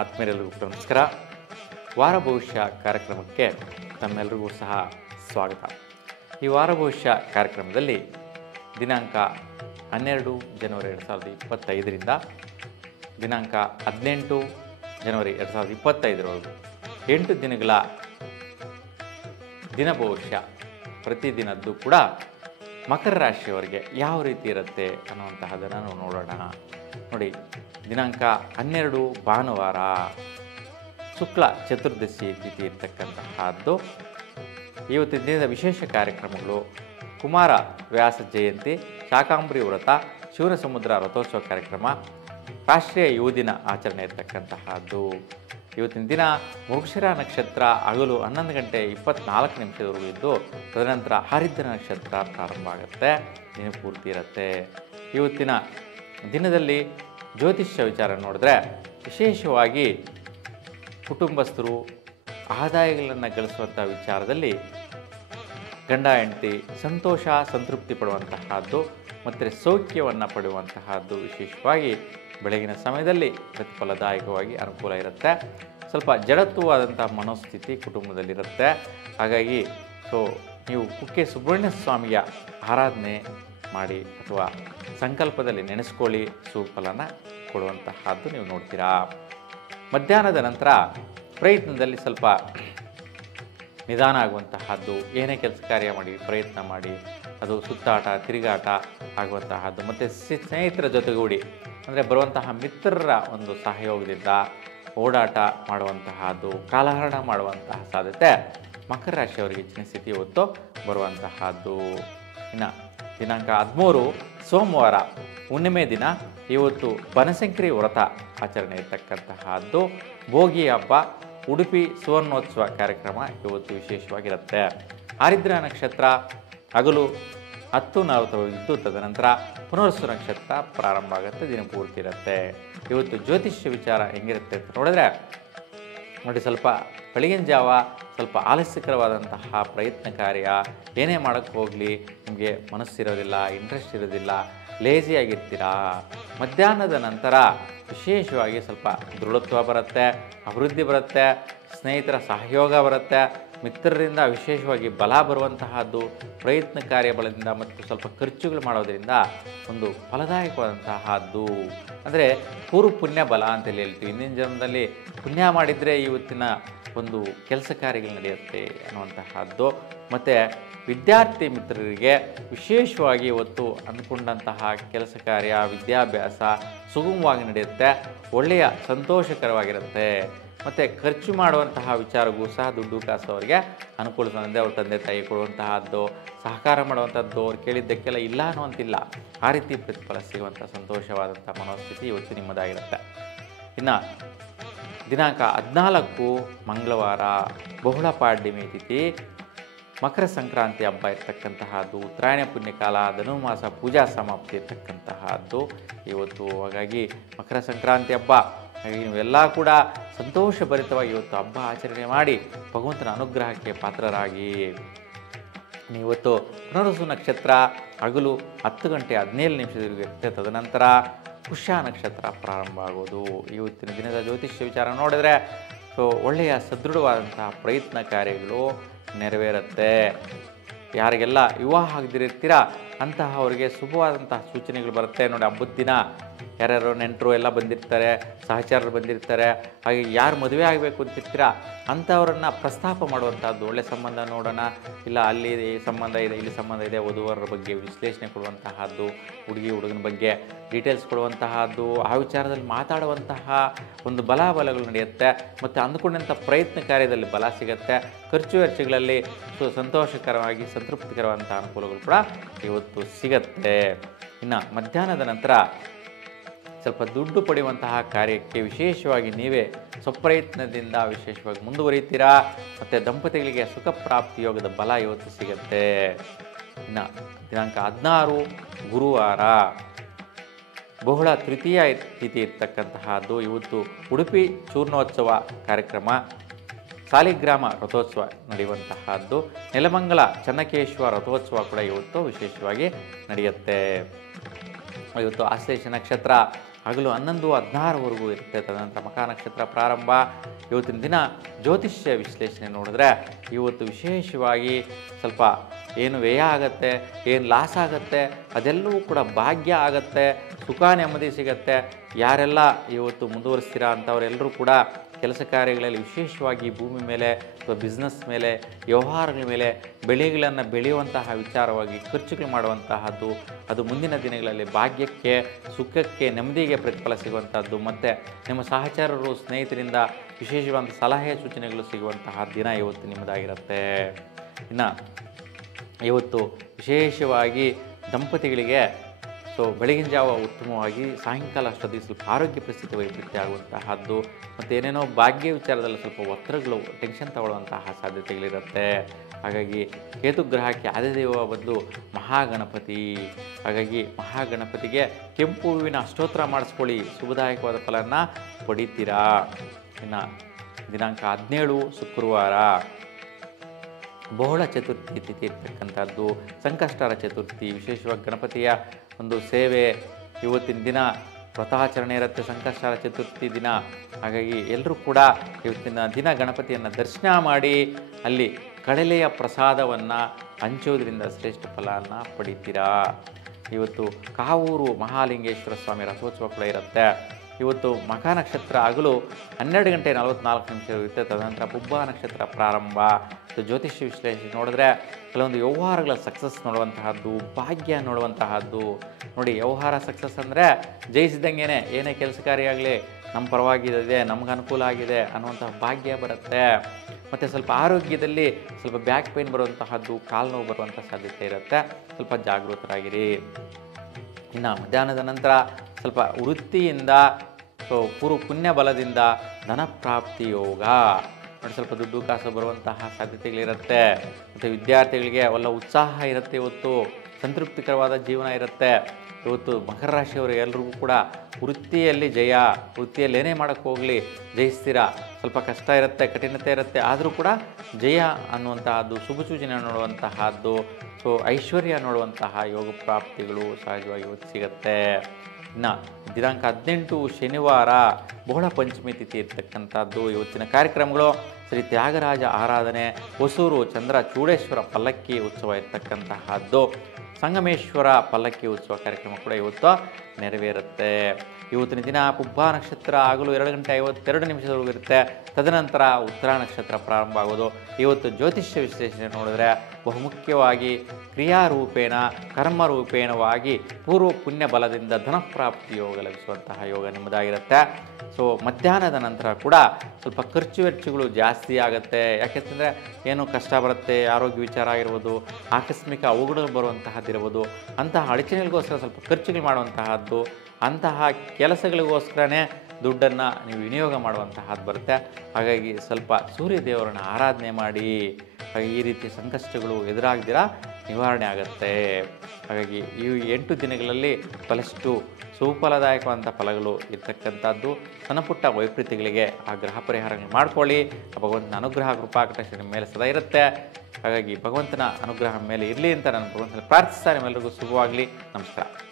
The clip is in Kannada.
ಆತ್ಮೀಯರೆಲ್ಲರಿಗೂ ನಮಸ್ಕಾರ. ವಾರ ಭವಿಷ್ಯ ಕಾರ್ಯಕ್ರಮಕ್ಕೆ ತಮ್ಮೆಲ್ಲರಿಗೂ ಸಹ ಸ್ವಾಗತ. ಈ ವಾರ ಭವಿಷ್ಯ ಕಾರ್ಯಕ್ರಮದಲ್ಲಿ ದಿನಾಂಕ 12 ಜನವರಿ 2025ರಿಂದ ದಿನಾಂಕ 18 ಜನವರಿ 2025ರವರೆಗೂ 8 ದಿನಗಳ ದಿನ ಭವಿಷ್ಯ ಪ್ರತಿದಿನದ್ದು ಕೂಡ ಮಕರ ರಾಶಿಯವರಿಗೆ ಯಾವ ರೀತಿ ಇರುತ್ತೆ ಅನ್ನುವಂತಹದನ್ನು ನಾವು ನೋಡೋಣ. ನೋಡಿ, ದಿನಾಂಕ 12 ಭಾನುವಾರ, ಶುಕ್ಲ ಚತುರ್ದಶಿ ತಿಥಿ ಇರ್ತಕ್ಕಂತಹದ್ದು. ಇವತ್ತಿನ ದಿನದ ವಿಶೇಷ ಕಾರ್ಯಕ್ರಮಗಳು: ಕುಮಾರ ವ್ಯಾಸ ಜಯಂತಿ, ಶಾಕಾಂಬರಿ ವ್ರತ, ಶಿವನ ಸಮುದ್ರ ರಥೋತ್ಸವ ಕಾರ್ಯಕ್ರಮ, ರಾಷ್ಟ್ರೀಯ ಯುವ ದಿನ ಆಚರಣೆ ಇರ್ತಕ್ಕಂತಹದ್ದು. ಇವತ್ತಿನ ದಿನ ಮೃಗಶಿರ ನಕ್ಷತ್ರ ಹಗಲು 11 ಗಂಟೆ 24 ನಿಮಿಷದವರೆಗೂ ಇದ್ದು, ತದನಂತರ ಆರಿದ್ರ ನಕ್ಷತ್ರ ಪ್ರಾರಂಭ ಆಗುತ್ತೆ, ದಿನ ಪೂರ್ತಿ ಇರುತ್ತೆ. ಇವತ್ತಿನ ದಿನದಲ್ಲಿ ಜ್ಯೋತಿಷ್ಯ ವಿಚಾರ ನೋಡಿದ್ರೆ ವಿಶೇಷವಾಗಿ ಕುಟುಂಬಸ್ಥರು ಆದಾಯಗಳನ್ನು ಗಳಿಸುವಂಥ ವಿಚಾರದಲ್ಲಿ ಗಂಡ ಹೆಂಡತಿ ಸಂತೋಷ ಸಂತೃಪ್ತಿ ಪಡುವಂತಹದ್ದು ಮತ್ತು ಸೌಖ್ಯವನ್ನು ಪಡೆಯುವಂತಹದ್ದು ವಿಶೇಷವಾಗಿ ಬೆಳಗಿನ ಸಮಯದಲ್ಲಿ ಪ್ರತಿಫಲದಾಯಕವಾಗಿ ಅನುಕೂಲ ಇರುತ್ತೆ. ಸ್ವಲ್ಪ ಜಡತ್ವವಾದಂಥ ಮನೋಸ್ಥಿತಿ ಕುಟುಂಬದಲ್ಲಿರುತ್ತೆ. ಹಾಗಾಗಿ ನೀವು ಕುಕ್ಕೆ ಸುಬ್ರಹ್ಮಣ್ಯ ಸ್ವಾಮಿಯ ಆರಾಧನೆ ಮಾಡಿ ಅಥವಾ ಸಂಕಲ್ಪದಲ್ಲಿ ನೆನೆಸ್ಕೊಳ್ಳಿ, ಸುಫಲನ ಕೊಡುವಂತಹದ್ದು ನೀವು ನೋಡ್ತೀರಾ. ಮಧ್ಯಾಹ್ನದ ನಂತರ ಪ್ರಯತ್ನದಲ್ಲಿ ಸ್ವಲ್ಪ ನಿಧಾನ ಆಗುವಂತಹದ್ದು, ಏನೇ ಕೆಲಸ ಕಾರ್ಯ ಮಾಡಿ ಪ್ರಯತ್ನ ಮಾಡಿ ಅದು ಸುತ್ತಾಟ ತಿರುಗಾಟ ಆಗುವಂತಹದ್ದು ಮತ್ತು ಸ್ನೇಹಿತರ ಜೊತೆಗೂಡಿ ಅಂದರೆ ಬರುವಂತಹ ಮಿತ್ರರ ಒಂದು ಸಹಯೋಗದಿಂದ ಓಡಾಟ ಮಾಡುವಂತಹದ್ದು, ಕಾಲಹರಣ ಮಾಡುವಂತಹ ಸಾಧ್ಯತೆ ಮಕರ ರಾಶಿಯವರಿಗೆ ಹೆಚ್ಚಿನ ಸ್ಥಿತಿ ಇವತ್ತು ಬರುವಂತಹದ್ದು. ಇನ್ನು ದಿನಾಂಕ 13 ಸೋಮವಾರ, ಹುಣ್ಣಿಮೆ ದಿನ. ಇವತ್ತು ಬನಶಂಕರಿ ವ್ರತ ಆಚರಣೆ ಇರ್ತಕ್ಕಂತಹದ್ದು. ಭೋಗಿ ಹಬ್ಬ, ಉಡುಪಿ ಸುವರ್ಣೋತ್ಸವ ಕಾರ್ಯಕ್ರಮ ಇವತ್ತು ವಿಶೇಷವಾಗಿರುತ್ತೆ. ಆರಿದ್ರ ನಕ್ಷತ್ರ ಹಗಲು 10:40 ಇದ್ದು, ತದನಂತರ ಪುನರ್ವಸು ನಕ್ಷತ್ರ ಪ್ರಾರಂಭ ಆಗುತ್ತೆ, ದಿನ ಪೂರ್ತಿ ಇರುತ್ತೆ. ಇವತ್ತು ಜ್ಯೋತಿಷ್ಯ ವಿಚಾರ ಹೆಂಗಿರುತ್ತೆ ಅಂತ ನೋಡಿದ್ರೆ ನೋಡಿ, ಸ್ವಲ್ಪ ಬೆಳಗಿನ ಜಾವ ಸ್ವಲ್ಪ ಆಲಸ್ಯಕರವಾದಂತಹ ಪ್ರಯತ್ನ ಕಾರ್ಯ, ಏನೇ ಮಾಡೋಕ್ಕೆ ಹೋಗಲಿ ನಿಮಗೆ ಮನಸ್ಸಿರೋದಿಲ್ಲ, ಇಂಟ್ರೆಸ್ಟ್ ಇರೋದಿಲ್ಲ, ಲೇಜಿಯಾಗಿರ್ತೀರಾ. ಮಧ್ಯಾಹ್ನದ ನಂತರ ವಿಶೇಷವಾಗಿ ಸ್ವಲ್ಪ ದೃಢತ್ವ ಬರುತ್ತೆ, ಅಭಿವೃದ್ಧಿ ಬರುತ್ತೆ, ಸ್ನೇಹಿತರ ಸಹಯೋಗ ಬರುತ್ತೆ, ಮಿತ್ರರಿಂದ ವಿಶೇಷವಾಗಿ ಬಲ ಬರುವಂತಹದ್ದು, ಪ್ರಯತ್ನ ಕಾರ್ಯ ಬಲದಿಂದ ಮತ್ತು ಸ್ವಲ್ಪ ಖರ್ಚುಗಳು ಮಾಡೋದರಿಂದ ಒಂದು ಫಲದಾಯಕವಾದಂತಹದ್ದು. ಅಂದರೆ ಪೂರ್ವ ಪುಣ್ಯ ಬಲ ಅಂತೇಳಿ ಹೇಳ್ತೀವಿ. ಹಿಂದಿನ ಜನ್ಮದಲ್ಲಿ ಪುಣ್ಯ ಮಾಡಿದರೆ ಇವತ್ತಿನ ಒಂದು ಕೆಲಸ ಕಾರ್ಯಗಳು ನಡೆಯುತ್ತೆ ಅನ್ನುವಂತಹದ್ದು. ಮತ್ತು ವಿದ್ಯಾರ್ಥಿ ಮಿತ್ರರಿಗೆ ವಿಶೇಷವಾಗಿ ಇವತ್ತು ಅಂದ್ಕೊಂಡಂತಹ ಕೆಲಸ ಕಾರ್ಯ ವಿದ್ಯಾಭ್ಯಾಸ ಸುಗಮವಾಗಿ ನಡೆಯುತ್ತೆ, ಒಳ್ಳೆಯ ಸಂತೋಷಕರವಾಗಿರುತ್ತೆ. ಮತ್ತು ಖರ್ಚು ಮಾಡುವಂತಹ ವಿಚಾರಗೂ ಸಹ ದುಡ್ಡು ಕಾಸು ಅವರಿಗೆ ಅನುಕೂಲಿಸುವಂತೆ ಅವ್ರ ತಂದೆ ತಾಯಿ ಕೊಡುವಂತಹದ್ದು, ಸಹಕಾರ ಮಾಡುವಂಥದ್ದು, ಅವ್ರು ಕೇಳಿದ್ದಕ್ಕೆಲ್ಲ ಇಲ್ಲ ಅನ್ನುವಂತಿಲ್ಲ, ಆ ರೀತಿ ಪ್ರತಿಫಲ ಸಿಗುವಂಥ ಸಂತೋಷವಾದಂಥ ಮನೋಸ್ಥಿತಿ ಇವತ್ತು ನಿಮ್ಮದಾಗಿರುತ್ತೆ. ಇನ್ನು ದಿನಾಂಕ 14 ಮಂಗಳವಾರ, ಬಹುಳ ಪಾಡ್ಯಮಿ ತಿಥಿ, ಮಕರ ಸಂಕ್ರಾಂತಿ ಹಬ್ಬ ಇರ್ತಕ್ಕಂತಹದ್ದು, ಉತ್ತರಾಯಣ ಪುಣ್ಯಕಾಲ, ಧನುರ್ಮಾಸ ಪೂಜಾ ಸಮಾಪ್ತಿ ಇರ್ತಕ್ಕಂತಹದ್ದು ಇವತ್ತು. ಹಾಗಾಗಿ ಮಕರ ಸಂಕ್ರಾಂತಿ ಹಬ್ಬ, ಹಾಗಾಗಿ ನೀವೆಲ್ಲ ಕೂಡ ಸಂತೋಷಭರಿತವಾಗಿ ಇವತ್ತು ಹಬ್ಬ ಆಚರಣೆ ಮಾಡಿ ಭಗವಂತನ ಅನುಗ್ರಹಕ್ಕೆ ಪಾತ್ರರಾಗಿ. ಇವತ್ತು ಪುನರ್ವಸು ನಕ್ಷತ್ರ ಹಗಲು 10 ಗಂಟೆ 17 ನಿಮಿಷದವರೆಗೂ ಇರುತ್ತೆ, ತದನಂತರ ಪುಷ್ಯ ನಕ್ಷತ್ರ ಪ್ರಾರಂಭ ಆಗೋದು. ಇವತ್ತಿನ ದಿನದ ಜ್ಯೋತಿಷ್ಯ ವಿಚಾರ ನೋಡಿದ್ರೆ ಒಳ್ಳೆಯ ಸದೃಢವಾದಂತಹ ಪ್ರಯತ್ನ ಕಾರ್ಯಗಳು ನೆರವೇರುತ್ತೆ. ಯಾರಿಗೆಲ್ಲ ವಿವಾಹ ಆಗದಿರ್ತೀರಾ ಅಂತಹವರಿಗೆ ಶುಭವಾದಂತಹ ಸೂಚನೆಗಳು ಬರುತ್ತೆ. ನೋಡಿ, ಹಬ್ಬದ ದಿನ ಯಾರ್ಯಾರು ನೆಂಟರು ಎಲ್ಲ ಬಂದಿರ್ತಾರೆ, ಸಹಚರರು ಬಂದಿರ್ತಾರೆ. ಹಾಗೆ ಯಾರು ಮದುವೆ ಆಗಬೇಕು ಅಂತಿರ್ತೀರಾ ಅಂಥವ್ರನ್ನ ಪ್ರಸ್ತಾಪ ಮಾಡುವಂಥದ್ದು, ಒಳ್ಳೆ ಸಂಬಂಧ ನೋಡೋಣ, ಇಲ್ಲ ಅಲ್ಲಿ ಸಂಬಂಧ ಇದೆ, ಇಲ್ಲಿ ಸಂಬಂಧ ಇದೆ, ವಧುವರರ ಬಗ್ಗೆ ವಿಶ್ಲೇಷಣೆ ಕೊಡುವಂತಹದ್ದು, ಹುಡುಗಿ ಹುಡುಗನ ಬಗ್ಗೆ ಡೀಟೇಲ್ಸ್ ಕೊಡುವಂತಹದ್ದು, ಆ ವಿಚಾರದಲ್ಲಿ ಮಾತಾಡುವಂತಹ ಒಂದು ಬಲಗಳು ನಡೆಯುತ್ತೆ. ಮತ್ತು ಅಂದುಕೊಂಡಂಥ ಪ್ರಯತ್ನ ಕಾರ್ಯದಲ್ಲಿ ಬಲ ಸಿಗುತ್ತೆ. ಖರ್ಚು ವೆಚ್ಚಗಳಲ್ಲಿ ಸಂತೋಷಕರವಾಗಿ ಸಂತೃಪ್ತಿಕರವಾದಂಥ ಅನುಕೂಲಗಳು ಕೂಡ ಇವತ್ತು ಸಿಗತ್ತೆ. ಇನ್ನು ಮಧ್ಯಾಹ್ನದ ನಂತರ ಸ್ವಲ್ಪ ದುಡ್ಡು ಪಡೆಯುವಂತಹ ಕಾರ್ಯಕ್ಕೆ ವಿಶೇಷವಾಗಿ ನೀವೇ ಸ್ವಪ್ರಯತ್ನದಿಂದ ವಿಶೇಷವಾಗಿ ಮುಂದುವರಿತೀರಾ. ಮತ್ತು ದಂಪತಿಗಳಿಗೆ ಸುಖ ಪ್ರಾಪ್ತಿ ಯೋಗದ ಬಲ ಇವತ್ತು ಸಿಗುತ್ತೆ. ಇನ್ನು ದಿನಾಂಕ 16 ಗುರುವಾರ, ಬಹುಳ ತೃತೀಯ ತಿಥಿ ಇರ್ತಕ್ಕಂತಹದ್ದು. ಇವತ್ತು ಉಡುಪಿ ಚೂರ್ಣೋತ್ಸವ ಕಾರ್ಯಕ್ರಮ, ಸಾಲಿಗ್ರಾಮ ರಥೋತ್ಸವ ನಡೆಯುವಂತಹದ್ದು, ನೆಲಮಂಗಲ ಚನ್ನಕೇಶ್ವರ ರಥೋತ್ಸವ ಕೂಡ ಇವತ್ತು ವಿಶೇಷವಾಗಿ ನಡೆಯುತ್ತೆ. ಇವತ್ತು ಆಶ್ಲೇಷ ನಕ್ಷತ್ರ ಹಗಲು 11:16ವರೆಗೂ ಇರುತ್ತೆ. ತದನಂತರ ಮಖಾ ನಕ್ಷತ್ರ ಪ್ರಾರಂಭ. ಇವತ್ತಿನ ದಿನ ಜ್ಯೋತಿಷ್ಯ ವಿಶ್ಲೇಷಣೆ ನೋಡಿದ್ರೆ ಇವತ್ತು ವಿಶೇಷವಾಗಿ ಸ್ವಲ್ಪ ಏನು ವ್ಯಯ ಆಗುತ್ತೆ, ಏನು ಲಾಸ್ ಆಗುತ್ತೆ, ಅದೆಲ್ಲವೂ ಕೂಡ ಭಾಗ್ಯ ಆಗುತ್ತೆ, ಸುಖ ನೆಮ್ಮದಿ ಸಿಗುತ್ತೆ. ಯಾರೆಲ್ಲ ಇವತ್ತು ಮುಂದುವರಿಸ್ತೀರಾ ಅಂಥವರೆಲ್ಲರೂ ಕೂಡ ಕೆಲಸ ಕಾರ್ಯಗಳಲ್ಲಿ ವಿಶೇಷವಾಗಿ ಭೂಮಿ ಮೇಲೆ ಅಥವಾ ಬಿಸ್ನೆಸ್ ಮೇಲೆ, ವ್ಯವಹಾರಗಳ ಮೇಲೆ, ಬೆಳೆಗಳನ್ನು ಬೆಳೆಯುವಂತಹ ವಿಚಾರವಾಗಿ ಖರ್ಚುಗಳು ಮಾಡುವಂತಹದ್ದು, ಅದು ಮುಂದಿನ ದಿನಗಳಲ್ಲಿ ಭಾಗ್ಯಕ್ಕೆ, ಸುಖಕ್ಕೆ, ನೆಮ್ಮದಿಗೆ ಪ್ರತಿಫಲ ಸಿಗುವಂಥದ್ದು ಮತ್ತು ನಿಮ್ಮ ಸಹಚರರು, ಸ್ನೇಹಿತರಿಂದ ವಿಶೇಷವಾದ ಸಲಹೆ ಸೂಚನೆಗಳು ಸಿಗುವಂತಹ ದಿನ ಇವತ್ತು ನಿಮ್ಮದಾಗಿರುತ್ತೆ. ಇನ್ನು ಇವತ್ತು ವಿಶೇಷವಾಗಿ ದಂಪತಿಗಳಿಗೆ ಬೆಳಗಿನ ಜಾವ ಉತ್ತಮವಾಗಿ, ಸಾಯಂಕಾಲ ಅಷ್ಟೊತ್ತಿಗೆ ಸ್ವಲ್ಪ ಆರೋಗ್ಯ ಪರಿಸ್ಥಿತಿ ವೈಪರೀತ್ಯ ಆಗುವಂತಹದ್ದು ಮತ್ತು ಏನೇನೋ ಭಾಗ್ಯ ವಿಚಾರದಲ್ಲಿ ಸ್ವಲ್ಪ ಒತ್ತಡಗಳು, ಟೆನ್ಷನ್ ತಗೊಳ್ಳುವಂತಹ ಸಾಧ್ಯತೆಗಳಿರುತ್ತೆ. ಹಾಗಾಗಿ ಕೇತು ಗ್ರಹಕ್ಕೆ ಆದಿದೇವ ಬಂದು ಮಹಾಗಣಪತಿ. ಹಾಗಾಗಿ ಮಹಾಗಣಪತಿಗೆ ಕೆಂಪು ಹೂವಿನ ಅಷ್ಟೋತ್ತರ ಮಾಡಿಸ್ಕೊಳ್ಳಿ, ಶುಭದಾಯಕವಾದ ಫಲನ ಪಡಿತೀರಾ. ಇನ್ನು ದಿನಾಂಕ 17 ಶುಕ್ರವಾರ, ಬಹುಳ ಚತುರ್ಥಿ ತಿಥಿ ಇರ್ತಕ್ಕಂಥದ್ದು, ಸಂಕಷ್ಟಹರ ಚತುರ್ಥಿ. ವಿಶೇಷವಾಗಿ ಗಣಪತಿಯ ಒಂದು ಸೇವೆ ಇವತ್ತಿನ ದಿನ ವ್ರತಾಚರಣೆ ಇರುತ್ತೆ, ಸಂಕಷ್ಟಹರ ಚತುರ್ಥಿ ದಿನ. ಹಾಗಾಗಿ ಎಲ್ಲರೂ ಕೂಡ ಇವತ್ತಿನ ದಿನ ಗಣಪತಿಯನ್ನು ದರ್ಶನ ಮಾಡಿ ಅಲ್ಲಿ ಕಡಲೆಯ ಪ್ರಸಾದವನ್ನು ಹಂಚೋದ್ರಿಂದ ಶ್ರೇಷ್ಠ ಫಲನ ಪಡಿತೀರಾ. ಇವತ್ತು ಕಾವೂರು ಮಹಾಲಿಂಗೇಶ್ವರ ಸ್ವಾಮಿ ರಥೋತ್ಸವ ಕೂಡ ಇರುತ್ತೆ. ಇವತ್ತು ಮಖಾ ನಕ್ಷತ್ರ ಹಗಲು 12:44 ಇರುತ್ತೆ. ತದನಂತರ ಪುಬ್ಬ ನಕ್ಷತ್ರ ಪ್ರಾರಂಭ. ಜ್ಯೋತಿಷ್ಯ ವಿಶ್ಲೇಷಣೆ ನೋಡಿದ್ರೆ ಕೆಲವೊಂದು ವ್ಯವಹಾರಗಳ ಸಕ್ಸಸ್ ನೋಡುವಂತಹದ್ದು, ಭಾಗ್ಯ ನೋಡುವಂತಹದ್ದು. ನೋಡಿ, ವ್ಯವಹಾರ ಸಕ್ಸಸ್ ಅಂದರೆ ಜಯಿಸಿದಂಗೆ ಏನೇ ಕೆಲಸ ಕಾರ್ಯ ನಮ್ಮ ಪರವಾಗಿದೆ, ನಮ್ಗೆ ಅನುಕೂಲ ಆಗಿದೆ ಅನ್ನುವಂತಹ ಭಾಗ್ಯ ಬರುತ್ತೆ. ಮತ್ತು ಸ್ವಲ್ಪ ಆರೋಗ್ಯದಲ್ಲಿ ಸ್ವಲ್ಪ ಬ್ಯಾಕ್ ಪೇನ್ ಬರುವಂತಹದ್ದು, ಕಾಲು ನೋವು ಬರುವಂಥ ಸಾಧ್ಯತೆ ಇರುತ್ತೆ. ಸ್ವಲ್ಪ ಜಾಗೃತರಾಗಿರಿ. ಇನ್ನು ಮಧ್ಯಾಹ್ನದ ನಂತರ ಸ್ವಲ್ಪ ವೃತ್ತಿಯಿಂದ ಪೂರ್ವ ಪುಣ್ಯ ಬಲದಿಂದ ಧನಪ್ರಾಪ್ತಿ ಯೋಗ ನೋಡಿ, ಸ್ವಲ್ಪ ದುಡ್ಡು ಕಾಸು ಬರುವಂತಹ ಸಾಧ್ಯತೆಗಳಿರುತ್ತೆ. ಮತ್ತು ವಿದ್ಯಾರ್ಥಿಗಳಿಗೆ ಒಳ್ಳೆ ಉತ್ಸಾಹ ಇರುತ್ತೆ. ಇವತ್ತು ಸಂತೃಪ್ತಿಕರವಾದ ಜೀವನ ಇರುತ್ತೆ. ಇವತ್ತು ಮಕರ ರಾಶಿಯವರು ಎಲ್ರಿಗೂ ಕೂಡ ವೃತ್ತಿಯಲ್ಲಿ ಜಯ, ವೃತ್ತಿಯಲ್ಲಿ ಏನೇ ಮಾಡೋಕ್ಕೆ ಹೋಗಲಿ ಜಯಿಸ್ತೀರಾ. ಸ್ವಲ್ಪ ಕಷ್ಟ ಇರುತ್ತೆ, ಕಠಿಣತೆ ಇರುತ್ತೆ, ಆದರೂ ಕೂಡ ಜಯ ಅನ್ನುವಂತಹದ್ದು, ಶುಭ ಸೂಚನೆ ನೋಡುವಂತಹದ್ದು, ಐಶ್ವರ್ಯ ನೋಡುವಂತಹ ಯೋಗ ಪ್ರಾಪ್ತಿಗಳು ಸಹಜವಾಗಿ ಇವತ್ತು ಸಿಗುತ್ತೆ. ಇನ್ನು ದಿನಾಂಕ 18 ಶನಿವಾರ, ಬಹುಳ ಪಂಚಮಿ ತಿಥಿ ಇರ್ತಕ್ಕಂಥದ್ದು. ಇವತ್ತಿನ ಕಾರ್ಯಕ್ರಮಗಳು ಶ್ರೀ ತ್ಯಾಗರಾಜ ಆರಾಧನೆ, ಹೊಸೂರು ಚಂದ್ರ ಚೂಡೇಶ್ವರ ಪಲ್ಲಕ್ಕಿ ಉತ್ಸವ ಇರ್ತಕ್ಕಂತಹದ್ದು, ಸಂಗಮೇಶ್ವರ ಪಲ್ಲಕ್ಕಿ ಉತ್ಸವ ಕಾರ್ಯಕ್ರಮ ಕೂಡ ಇವತ್ತು ನೆರವೇರುತ್ತೆ. ಇವತ್ತಿನ ದಿನ ಪುಬ್ಬ ನಕ್ಷತ್ರ ಹಗಲು 2:52 ಇರುತ್ತೆ. ತದನಂತರ ಉತ್ತರ ನಕ್ಷತ್ರ ಪ್ರಾರಂಭ ಆಗೋದು. ಇವತ್ತು ಜ್ಯೋತಿಷ್ಯ ವಿಶ್ಲೇಷಣೆ ನೋಡಿದ್ರೆ ಬಹುಮುಖ್ಯವಾಗಿ ಕ್ರಿಯಾರೂಪೇಣ, ಕರ್ಮರೂಪೇಣವಾಗಿ ಪೂರ್ವ ಪುಣ್ಯ ಬಲದಿಂದ ಧನಪ್ರಾಪ್ತಿ ಯೋಗ ಲಭಿಸುವಂತಹ ಯೋಗ ನಿಮ್ಮದಾಗಿರುತ್ತೆ. ಮಧ್ಯಾಹ್ನದ ನಂತರ ಕೂಡ ಸ್ವಲ್ಪ ಖರ್ಚು ವೆಚ್ಚಗಳು ಜಾಸ್ತಿ ಆಗುತ್ತೆ. ಯಾಕೆಂತಂದರೆ ಏನು ಕಷ್ಟ ಬರುತ್ತೆ, ಆರೋಗ್ಯ ವಿಚಾರ ಆಗಿರ್ಬೋದು, ಆಕಸ್ಮಿಕ ಅವಘಡಗಳು ಬರುವಂತಹದ್ದಿರ್ಬೋದು, ಅಂತಹ ಅಡಚಣೆಗಳಿಗೋಸ್ಕರ ಸ್ವಲ್ಪ ಖರ್ಚುಗಳು ಮಾಡುವಂತಹದ್ದು, ಅಂತಹ ಕೆಲಸಗಳಿಗೋಸ್ಕರನೇ ದುಡ್ಡನ್ನು ನೀವು ವಿನಿಯೋಗ ಮಾಡುವಂತಹದ್ದು ಬರುತ್ತೆ. ಹಾಗಾಗಿ ಸ್ವಲ್ಪ ಸೂರ್ಯ ದೇವರನ್ನು ಆರಾಧನೆ ಮಾಡಿ. ಈ ರೀತಿ ಸಂಕಷ್ಟಗಳು ಎದುರಾಗದಿರ ನಿವಾರಣೆ ಆಗುತ್ತೆ. ಹಾಗಾಗಿ ಈ 8 ದಿನಗಳಲ್ಲಿ ಬಹಳಷ್ಟು ಸುಫಲದಾಯಕವಾದಂಥ ಫಲಗಳು ಇರ್ತಕ್ಕಂಥದ್ದು. ಸಣ್ಣ ಪುಟ್ಟ ವೈಪರೀತ್ಯಗಳಿಗೆ ಆ ಗ್ರಹ ಪರಿಹಾರಗಳು ಮಾಡ್ಕೊಳ್ಳಿ. ಭಗವಂತನ ಅನುಗ್ರಹ ಕೃಪಾಕಟಾಕ್ಷ ನಿಮ್ಮ ಮೇಲೆ ಸದಾ ಇರುತ್ತೆ. ಹಾಗಾಗಿ ಭಗವಂತನ ಅನುಗ್ರಹ ಮೇಲೆ ಇರಲಿ ಅಂತ ನಾನು ಭಗವಂತನ ಪ್ರಾರ್ಥಿಸ್ತಾ ನಿಮ್ಮೆಲ್ಲರಿಗೂ ಶುಭವಾಗಲಿ. ನಮಸ್ಕಾರ.